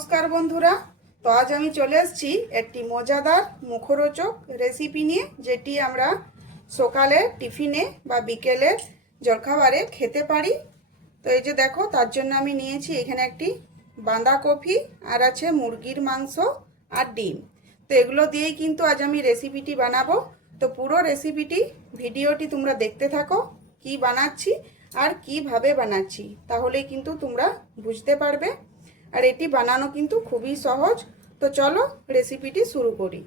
নমস্কার বন্ধুরা। তো আজ আমি চলে এসেছি একটি মজাদার মুখরোচক রেসিপি নিয়ে, যেটি আমরা সকালে টিফিনে বা বিকেলে জলখাবারে খেতে পারি। তো এই যে দেখো, তার জন্য আমি নিয়েছি এখানে একটি বাঁধাকপি, আর আছে মুরগির মাংস আর ডিম। তো এগুলো দিয়েই কিন্তু আজ আমি রেসিপিটি বানাবো। তো পুরো রেসিপিটি ভিডিওটি তোমরা দেখতে থাকো, কি বানাচ্ছি আর কিভাবে বানাচ্ছি, তাহলেই কিন্তু তোমরা বুঝতে পারবে। আর এটি বানানো কিন্তু খুবই সহজ। তো চলো রেসিপিটি শুরু করি।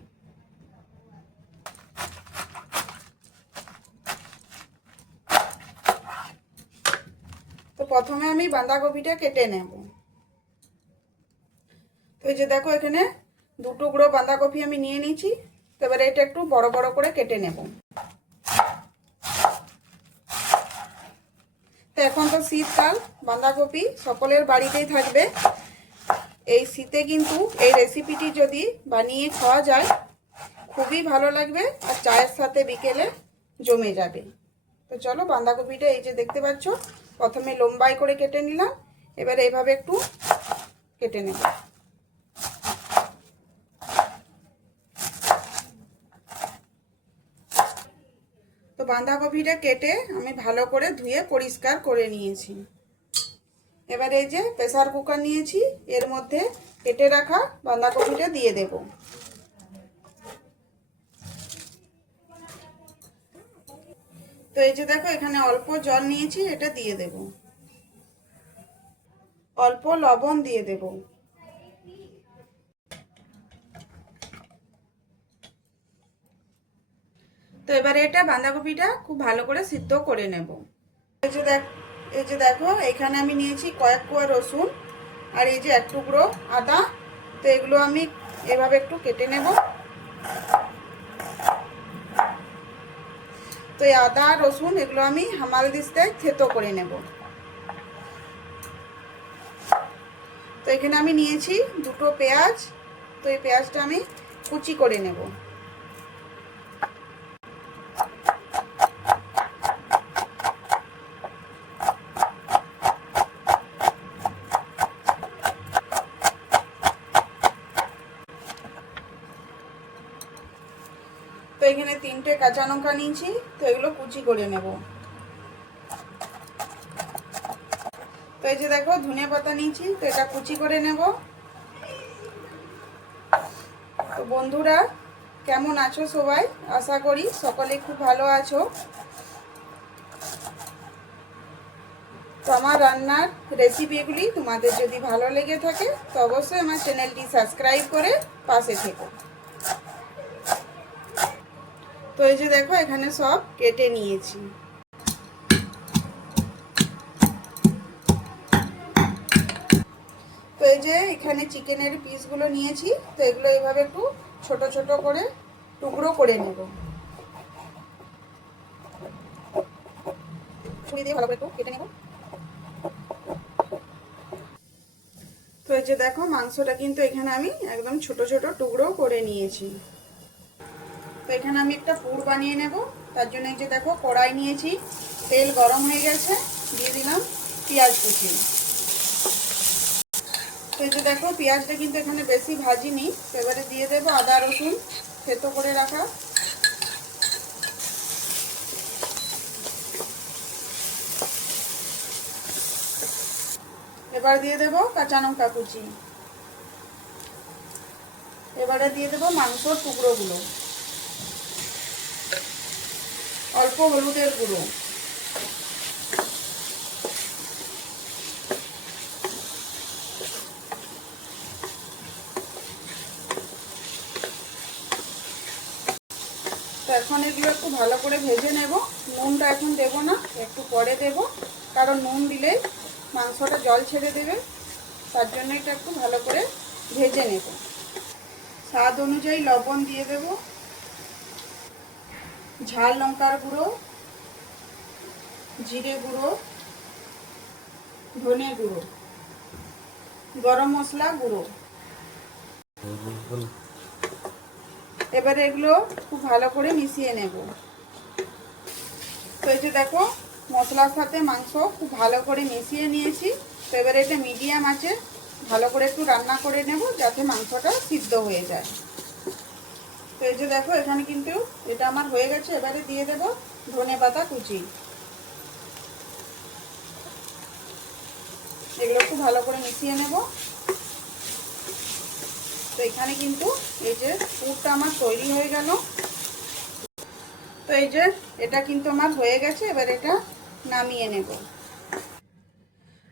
তো প্রথমে আমি বাঁধাকপিটা কেটে নেব। তো এই যে দেখো, এখানে দু টুকরো বাঁধাকপি আমি নিয়ে নিয়েছি। তো এবারে এটা একটু বড় বড় করে কেটে নেব। তো এখন তো শীতকাল, বাঁধাকপি সকলের বাড়িতেই থাকবে। এই শীতে কিন্তু এই রেসিপিটি যদি বানিয়ে খাওয়া যায় খুবই ভালো লাগবে, আর চায়ের সাথে বিকেলে জমে যাবে। তো চলো, বাঁধাকপিটা এই যে দেখতে পাচ্ছ, প্রথমে লম্বাই করে কেটে নিলাম। এবারে এইভাবে একটু কেটে নেব। তো বাঁধাকপিটা কেটে আমি ভালো করে ধুয়ে পরিষ্কার করে নিয়েছি। এবারে এই যে প্রেসার কুকার নিয়েছি, এর মধ্যে কেটে রাখা বাঁধাকপিটা দিয়ে দেব। তো এই যে দেখো, এখানে অল্প জল নিয়েছি, এটা দিয়ে দেব। অল্প লবণ দিয়ে দেব। তো এবারে এটা বাঁধাকপিটা খুব ভালো করে সিদ্ধ করে নেব। এই যে দেখো, এখানে আমি নিয়েছি কয়েক কোয়া রসুন, আর এই যে এক টুকরো আদা। তো এগুলো আমি এভাবে একটু কেটে নেব। তো এই আদা রসুন এগুলো আমি হামাল দিস্তায় থেতো করে নেব। তো এখানে আমি নিয়েছি দুটো পেঁয়াজ। তো এই পেঁয়াজটা আমি কুচি করে নেব। তো এখানে 3টে কাঁচা লঙ্কা নিয়েছি, তো এগুলো কুচি করে নেব। তো এই যে দেখো, ধনে পাতা নিয়েছি, তো এটা কুচি করে নেব। তো বন্ধুরা, কেমন আছো সবাই? আশা করি সকলে খুব ভালো আছো। তো আমার রান্নার রেসিপিগুলি তোমাদের যদি ভালো লেগে থাকে তো অবশ্যই আমার চ্যানেলটি সাবস্ক্রাইব করে পাশে থেকো। তো এই যে দেখো, এখানে সব কেটে নিয়েছি। তো এই যে এখানে চিকেনের পিসগুলো নিয়েছি, তো এগুলো এইভাবে একটু ছোট ছোট করে টুকরো করে নেব। ছুরি দিয়ে ভালো করে একটু কেটে নেব। তো এই যে দেখো, মাংসটা কিন্তু এখানে আমি একদম ছোট ছোট টুকরো করে নিয়েছি। তো এখানে আমি একটা পুর বানিয়ে নেব। তার জন্য এই যে দেখো, কড়াই নিয়েছি, তেল গরম হয়ে গেছে, দিয়ে দিলাম পেঁয়াজ কুচি। তো এই যে দেখো, পেঁয়াজটা কিন্তু এখানে বেশি ভাজিনি। এবারে দিয়ে দেবো আদা রসুন থেতো করে রাখা। এবার দিয়ে দেবো কাঁচা লঙ্কা কুচি। এবারে দিয়ে দেবো মাংসর টুকরোগুলো, অল্প হলুদের গুঁড়ো, তো এখন এগুলো একটু ভালো করে ভেজে নেব। নুনটা এখন দেব না, একটু পরে দেব, কারণ নুন দিলে মাংসটা জল ছেড়ে দেবে। তার জন্য এটা একটু ভালো করে ভেজে নেব। স্বাদ অনুযায়ী লবণ দিয়ে দেব, ঝাল লঙ্কার গুঁড়ো, জিরে গুঁড়ো, ধনে গুঁড়ো, গরম মশলা গুঁড়ো। এবারে এগুলো খুব ভালো করে মিশিয়ে নেব। তো এই যে দেখো, মশলার সাথে মাংস খুব ভালো করে মিশিয়ে নিয়েছি। তো এবারে এটা মিডিয়াম আছে ভালো করে একটু রান্না করে নেব যাতে মাংসটা সিদ্ধ হয়ে যায়। তো এই যে দেখো এখানে কিন্তু এটা আমার হয়ে গেছে। এবারে দিয়ে দেব ধনেপাতা কুচি। এগুলো একটু ভালো করে মিশিয়ে নেব। তো এখানে কিন্তু এই যে পুরটা আমার তৈরি হয়ে গেল। তো এই যে এটা কিন্তু আমার হয়ে গেছে। এবার এটা নামিয়ে নেব।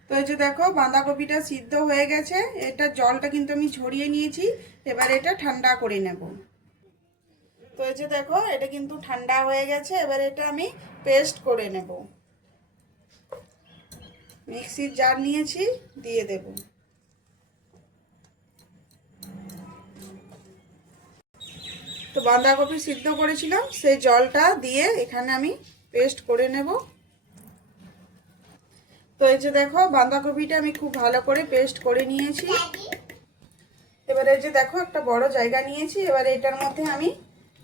তো এই যে দেখো বাঁধাকপিটা সিদ্ধ হয়ে গেছে। এটা জলটা কিন্তু আমি ঝরিয়ে নিয়েছি। এবার এটা ঠান্ডা করে নেব। তো এই যে দেখো এটা কিন্তু ঠান্ডা হয়ে গেছে। এবার এটা আমি পেস্ট করে নেব। মিক্সির জার নিয়েছি, দিয়ে দেব। তো বাঁধাকপি সিদ্ধ করেছিলাম সেই জলটা দিয়ে এখানে আমি পেস্ট করে নেব। তো এই যে দেখো বাঁধাকপিটা আমি খুব ভালো করে পেস্ট করে নিয়েছি। এবারে এই যে দেখো একটা বড় জায়গা নিয়েছি। এবারে এটার মধ্যে আমি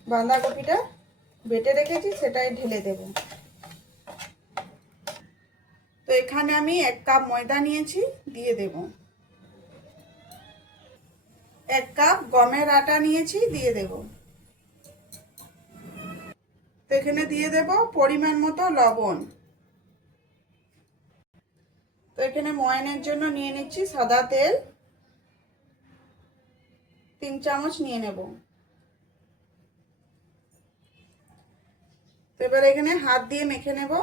বাঁধাকপিটা বেটে রেখেছি সেটাই ঢেলে দেব। তো এখানে আমি 1 কাপ ময়দা নিয়েছি, দিয়ে দেব। 1 কাপ গমের আটা নিয়েছি, দিয়ে দেব। তো এখানে দিয়ে দেব পরিমাণ মতো লবণ। তো এখানে ময়ানের জন্য নিয়ে নিচ্ছি সাদা তেল, 3 চামচ নিয়ে নেব। তো এবার এখানে হাত দিয়ে মেখে নেব।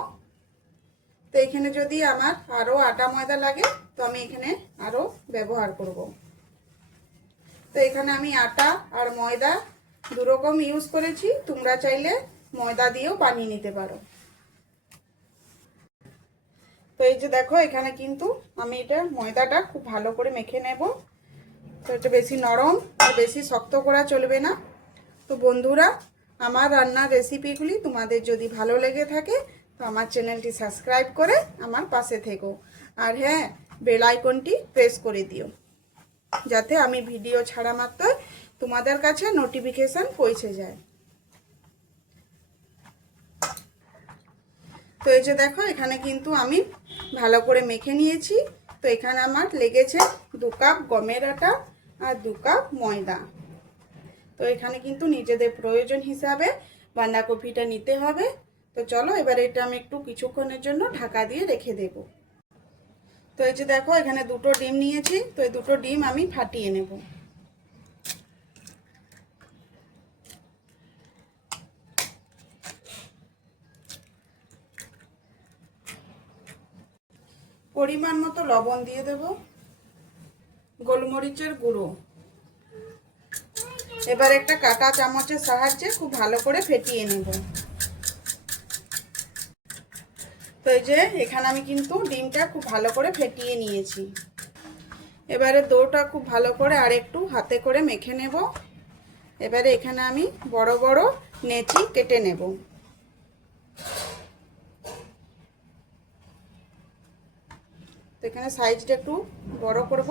তো এখানে যদি আমার আরও আটা ময়দা লাগে তো আমি এখানে আরও ব্যবহার করব। তো এখানে আমি আটা আর ময়দা দুরকম ইউজ করেছি। তোমরা চাইলে ময়দা দিয়েও বানিয়ে নিতে পারো। তো এই যে দেখো এখানে কিন্তু আমি এটা ময়দাটা খুব ভালো করে মেখে নেব। তো এটা বেশি নরম আর বেশি শক্ত করা চলবে না। তো বন্ধুরা, আমার রান্নার রেসিপিগুলি তোমাদের যদি ভালো লেগে থাকে তো আমার চ্যানেলটি সাবস্ক্রাইব করে আমার পাশে থেকো। আর হ্যাঁ, বেল আইকনটি প্রেস করে দিও যাতে আমি ভিডিও ছাড়া মাত্র তোমাদের কাছে নোটিফিকেশন পৌঁছে যায়। তো এই যে দেখো এখানে কিন্তু আমি ভালো করে মেখে নিয়েছি। তো এখানে আমার লেগেছে 2 কাপ গমের আটা আর 2 কাপ ময়দা। তো এখানে কিন্তু নিজেদের প্রয়োজন হিসাবে বাঁধাকপিটা নিতে হবে। তো চলো এবার এটা আমি একটু কিছুক্ষণের জন্য ঢাকা দিয়ে রেখে দেব। তো এই যে দেখো এখানে 2টো ডিম নিয়েছি। তো এই 2টো ডিম আমি ফাটিয়ে নেব। পরিমাণ মতো লবণ দিয়ে দেব, গোলমরিচের গুঁড়ো। এবার একটা কাঁটা চামচের সাহায্যে খুব ভালো করে ফেটিয়ে নেব। তো এই যে এখানে আমি কিন্তু ডিমটা খুব ভালো করে ফেটিয়ে নিয়েছি। এবারে ডোটা খুব ভালো করে আর একটু হাতে করে মেখে নেব। এবারে এখানে আমি বড় বড় নেচি কেটে নেব। তো এখানে সাইজটা একটু বড় করব।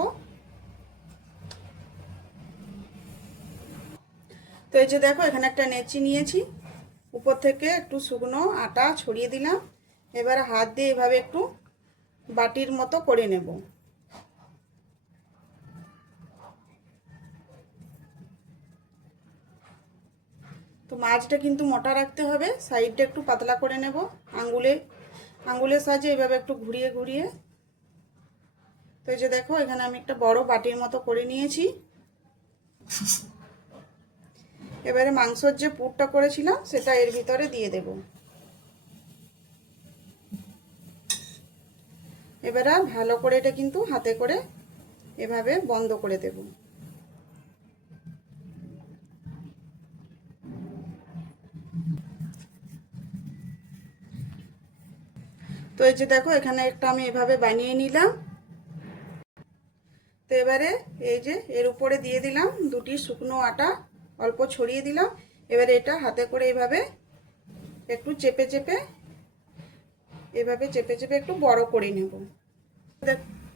তো এই যে দেখো এখানে একটা নেচি নিয়েছি, উপর থেকে একটু শুকনো আটা ছড়িয়ে দিলাম। এবারে হাত দিয়ে এভাবে একটু বাটির মতো করে নেব। তো মাছটা কিন্তু মোটা রাখতে হবে, সাইডটা একটু পাতলা করে নেব। আঙ্গুলের সাহায্যে এইভাবে একটু ঘুরিয়ে ঘুরিয়ে। তো এই যে দেখো এখানে আমি একটা বড় বাটির মতো করে নিয়েছি। এবারে মাংসের যে পুরটা করেছিলাম সেটা এর ভিতরে দিয়ে দেব। এবারে ভালো করে এটা কিন্তু হাতে করে এভাবে বন্ধ করে দেব। তো এই যে দেখো এখানে একটা আমি এভাবে বানিয়ে নিলাম। তো এবারে এই যে এর উপরে দিয়ে দিলাম 2টি শুকনো আটা, অল্প ছড়িয়ে দিলাম। এবারে এটা হাতে করে এইভাবে একটু চেপে চেপে একটু বড় করে নেব।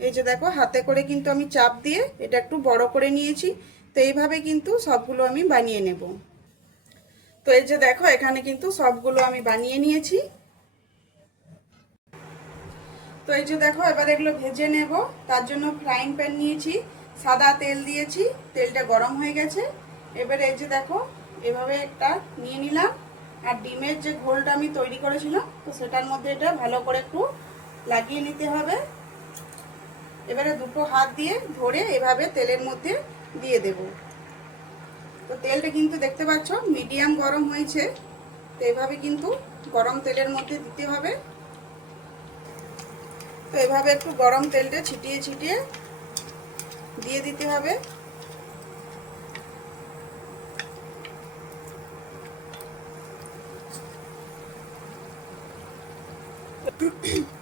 এই যে দেখো হাতে করে কিন্তু আমি চাপ দিয়ে এটা একটু বড় করে নিয়েছি। তো এইভাবে কিন্তু সবগুলো আমি বানিয়ে নেব। তো এই যে দেখো এখানে কিন্তু সবগুলো আমি বানিয়ে নিয়েছি। তো তো এই যে দেখো এবার এগুলো ভেজে নেব। তার জন্য ফ্রাইং প্যান নিয়েছি, সাদা তেল দিয়েছি, তেলটা গরম হয়ে গেছে। এবারে এই যে দেখো এভাবে একটা নিয়ে নিলাম, আর ডিমের যে ঘোলটা আমি তৈরি করেছিলাম তো সেটার মধ্যে এটা ভালো করে একটু লাগিয়ে নিতে হবে। এবারে দুটো হাত দিয়ে ধরে এভাবে তেলের মধ্যে দিয়ে দেব। তো তেলটা কিন্তু দেখতে পাচ্ছ মিডিয়াম গরম হয়েছে, তো এভাবে কিন্তু গরম তেলের মধ্যে দিতে হবে। তো এভাবে একটু গরম তেলটা ছিটিয়ে ছিটিয়ে দিয়ে দিতে হবে।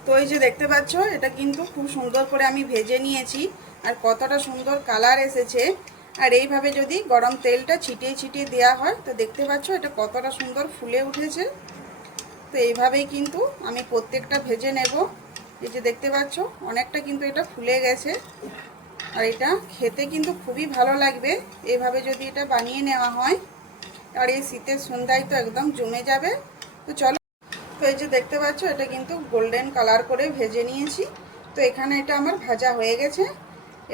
তো এই যে দেখতে পাচ্ছ এটা কিন্তু খুব সুন্দর করে আমি ভেজে নিয়েছি, আর কতটা সুন্দর কালার এসেছে। আর এইভাবে যদি গরম তেলটা ছিটিয়ে ছিটিয়ে দেওয়া হয় তো দেখতে পাচ্ছ এটা কতটা সুন্দর ফুলে উঠেছে। তো এইভাবেই কিন্তু আমি প্রত্যেকটা ভেজে নেব। এই যে দেখতে পাচ্ছ অনেকটা কিন্তু এটা ফুলে গেছে, আর এটা খেতে কিন্তু খুবই ভালো লাগবে এইভাবে যদি এটা বানিয়ে নেওয়া হয়। আর এই শীতের সন্ধ্যায় তো একদম জমে যাবে। তো চলো, তো এই যে দেখতে পাচ্ছ এটা কিন্তু গোল্ডেন কালার করে ভেজে নিয়েছি। তো এখানে এটা আমার ভাজা হয়ে গেছে,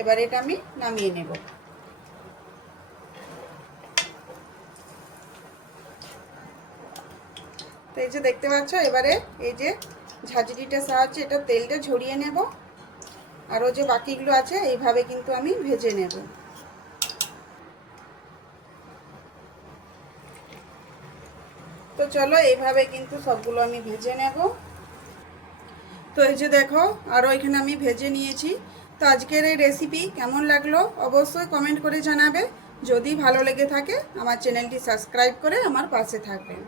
এবার এটা আমি নামিয়ে নেব। তো এই যে দেখতে পাচ্ছ এবারে এই যে ঝাঁঝরিটার সাহায্যে এটা তেলটা ঝরিয়ে নেব, আরও যে বাকিগুলো আছে এইভাবে কিন্তু আমি ভেজে নেব। তো চলো এইভাবে কিন্তু সবগুলো আমি ভেজে নেব। তো এই যে দেখো আরও এখানে আমি ভেজে নিয়েছি। তো আজকের এই রেসিপি কেমন লাগলো অবশ্যই কমেন্ট করে জানাবে। যদি ভালো লেগে থাকে আমার চ্যানেলটি সাবস্ক্রাইব করে আমার পাশে থাকবেন।